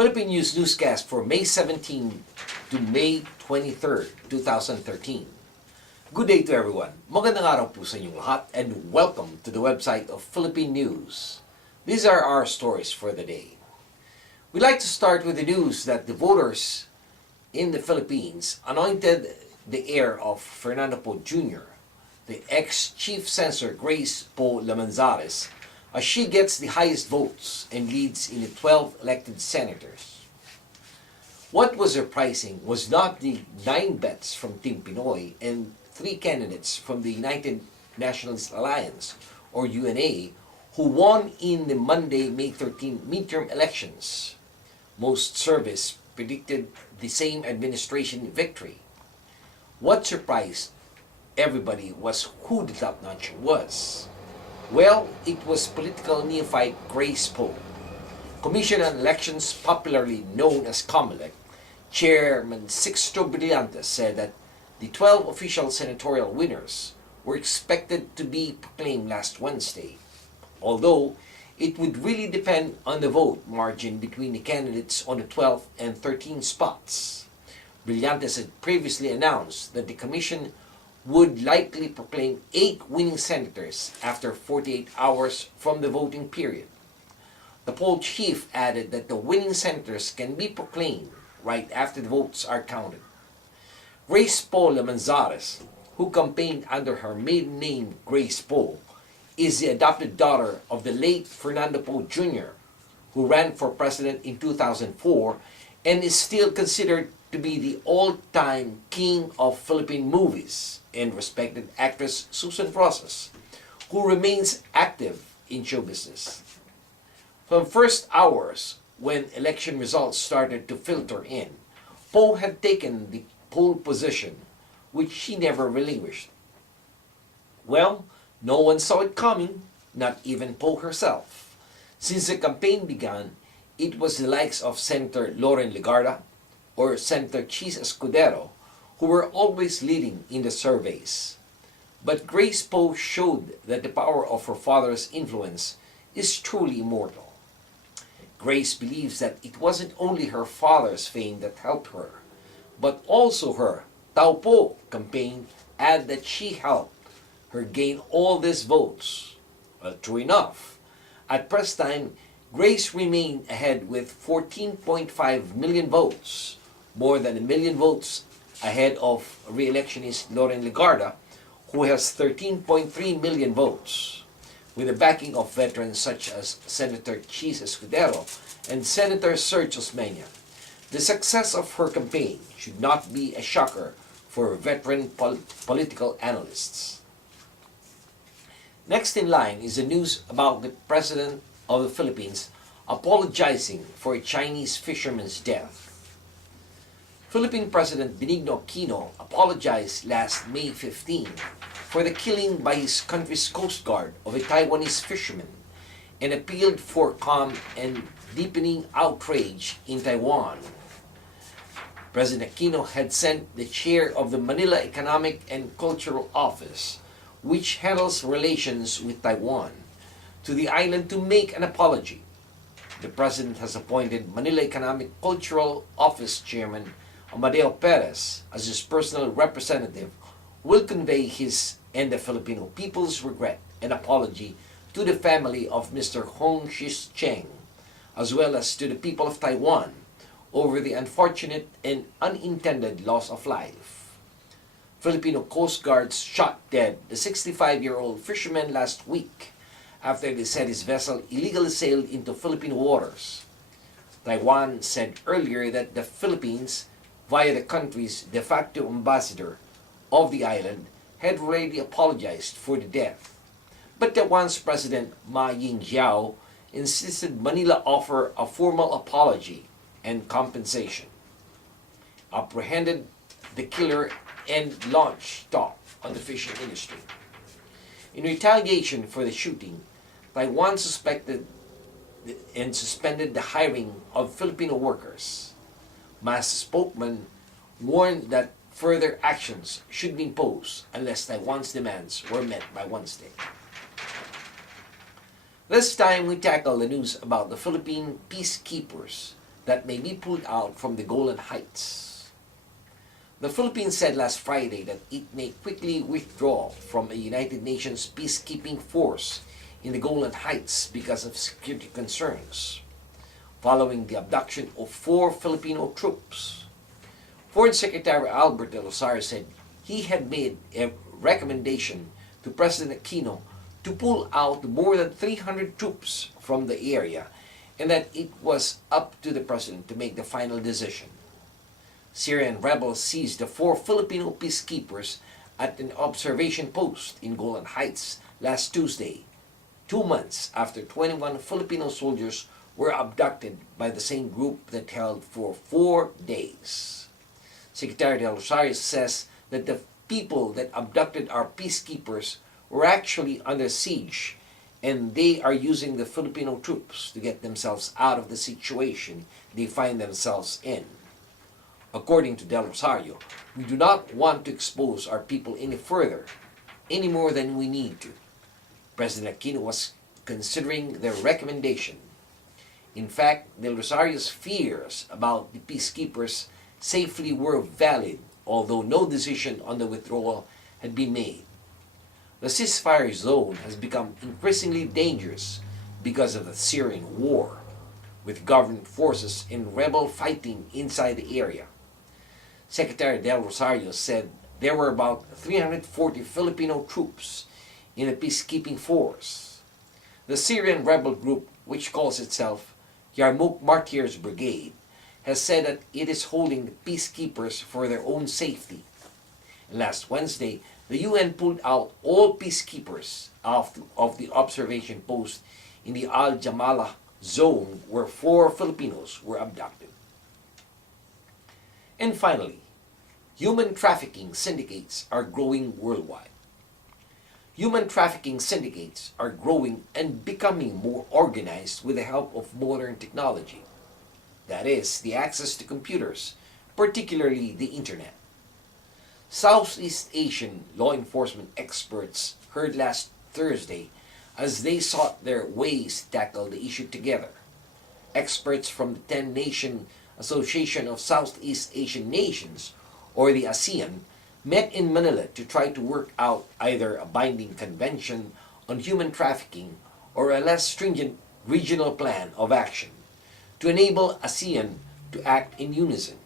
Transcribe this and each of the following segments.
Philippine News Newscast for May 17 to May 23, 2013. Good day to everyone. Magandang araw po sa inyong lahat and welcome to the website of Philippine News. These are our stories for the day. We'd like to start with the news that the voters in the Philippines anointed the heir of Fernando Po Jr., the ex-chief censor Grace Po Lamanzares, as she gets the highest votes and leads in the 12 elected senators. What was surprising was not the 9 bets from Team Pinoy and 3 candidates from the United Nationalist Alliance, or UNA, who won in the Monday, May 13 midterm elections. Most surveys predicted the same administration victory. What surprised everybody was who the top notch was. Well, it was political neophyte Grace Po. Commission on Elections, popularly known as COMELEC, Chairman Sixto Brillantes said that the 12 official senatorial winners were expected to be proclaimed last Wednesday, although it would really depend on the vote margin between the candidates on the 12 and 13 spots. Brillantes had previously announced that the commission would likely proclaim 8 winning senators after 48 hours from the voting period. The poll chief added that the winning senators can be proclaimed right after the votes are counted. Grace Po Lamanzares, who campaigned under her maiden name Grace Po, is the adopted daughter of the late Fernando Po Jr., who ran for president in 2004 and is still considered to be the all-time king of Philippine movies, and respected actress Susan Rosas, who remains active in show business. From first hours, when election results started to filter in, Po had taken the pole position, which she never relinquished. Well, no one saw it coming, not even Po herself. Since the campaign began, it was the likes of Senator Loren Legarda or Senator Chis Escudero who were always leading in the surveys. But Grace Po showed that the power of her father's influence is truly immortal. Grace believes that it wasn't only her father's fame that helped her, but also her Tao Po campaign, and that she helped her gain all these votes. Well, true enough. At press time, Grace remained ahead with 14.5 million votes, more than 1 million votes ahead of re-electionist Loren Legarda, who has 13.3 million votes, with the backing of veterans such as Senator Chis Escudero and Senator Sergio Osmeña. The success of her campaign should not be a shocker for veteran political analysts. Next in line is the news about the President of the Philippines apologizing for a Chinese fisherman's death. Philippine President Benigno Aquino apologized last May 15 for the killing by his country's Coast Guard of a Taiwanese fisherman and appealed for calm and deepening outrage in Taiwan. President Aquino had sent the chair of the Manila Economic and Cultural Office, which handles relations with Taiwan, to the island to make an apology. The President has appointed Manila Economic Cultural Office Chairman Amadeo Perez as his personal representative, will convey his and the Filipino people's regret and apology to the family of Mr. Hong Shis Cheng, as well as to the people of Taiwan, over the unfortunate and unintended loss of life. Filipino Coast Guards shot dead the 65-year-old fisherman last week after they said his vessel illegally sailed into Philippine waters. Taiwan said earlier that the Philippines, via the country's de facto ambassador of the island, had already apologized for the death. But Taiwan's President Ma Ying-jeou insisted Manila offer a formal apology and compensation, apprehended the killer, and launched talk on the fishing industry. In retaliation for the shooting, Taiwan suspended the hiring of Filipino workers. Ma's spokesman warned that further actions should be imposed unless Taiwan's demands were met by Wednesday. This time we tackle the news about the Philippine peacekeepers that may be pulled out from the Golan Heights. The Philippines said last Friday that it may quickly withdraw from a United Nations peacekeeping force in the Golan Heights because of security concerns, following the abduction of 4 Filipino troops. Foreign Secretary Albert de Rosario said he had made a recommendation to President Aquino to pull out more than 300 troops from the area, and that it was up to the president to make the final decision. Syrian rebels seized the 4 Filipino peacekeepers at an observation post in Golan Heights last Tuesday, 2 months after 21 Filipino soldiers were abducted by the same group that held for 4 days. Secretary Del Rosario says that the people that abducted our peacekeepers were actually under siege, and they are using the Filipino troops to get themselves out of the situation they find themselves in. According to Del Rosario, we do not want to expose our people any further, any more than we need to. President Aquino was considering their recommendation. In fact, Del Rosario's fears about the peacekeepers' safety were valid, although no decision on the withdrawal had been made. The ceasefire zone has become increasingly dangerous because of the Syrian war, with government forces and rebel fighting inside the area. Secretary Del Rosario said there were about 340 Filipino troops in a peacekeeping force. The Syrian rebel group, which calls itself Yarmouk Martyrs Brigade, has said that it is holding the peacekeepers for their own safety. Last Wednesday, the UN pulled out all peacekeepers of the observation post in the Al Jamala zone where 4 Filipinos were abducted. And finally, human trafficking syndicates are growing worldwide. Human trafficking syndicates are growing and becoming more organized with the help of modern technology. That is, the access to computers, particularly the internet. Southeast Asian law enforcement experts heard last Thursday as they sought their ways to tackle the issue together. Experts from the 10-Nation Association of Southeast Asian Nations, or the ASEAN, met in Manila to try to work out either a binding convention on human trafficking or a less stringent regional plan of action to enable ASEAN to act in unison.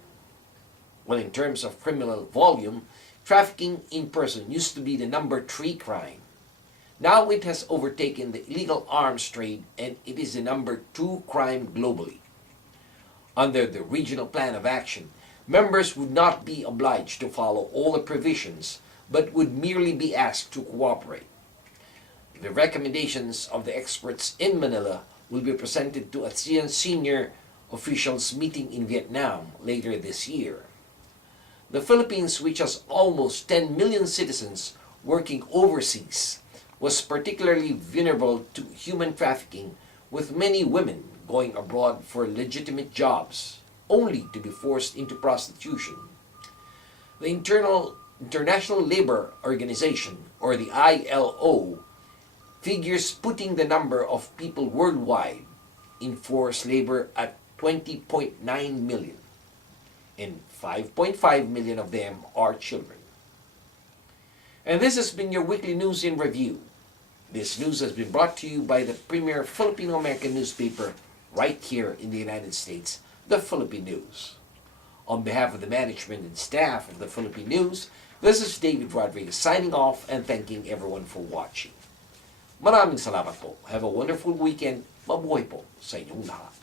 Well, in terms of criminal volume, trafficking in person used to be the number 3 crime. Now it has overtaken the illegal arms trade, and it is the number 2 crime globally. Under the regional plan of action, members would not be obliged to follow all the provisions, but would merely be asked to cooperate. The recommendations of the experts in Manila will be presented to ASEAN senior officials meeting in Vietnam later this year. The Philippines, which has almost 10 million citizens working overseas, was particularly vulnerable to human trafficking, with many women going abroad for legitimate jobs, only to be forced into prostitution. The International Labor Organization, or the ILO, figures putting the number of people worldwide in forced labor at 20.9 million, and 5.5 million of them are children. And this has been your weekly news in review. This news has been brought to you by the premier Filipino-American newspaper right here in the United States, the Philippine News. On behalf of the management and staff of the Philippine News, this is David Rodriguez signing off and thanking everyone for watching. Maraming salamat po. Have a wonderful weekend. Mabuhay po sa inyong lahat.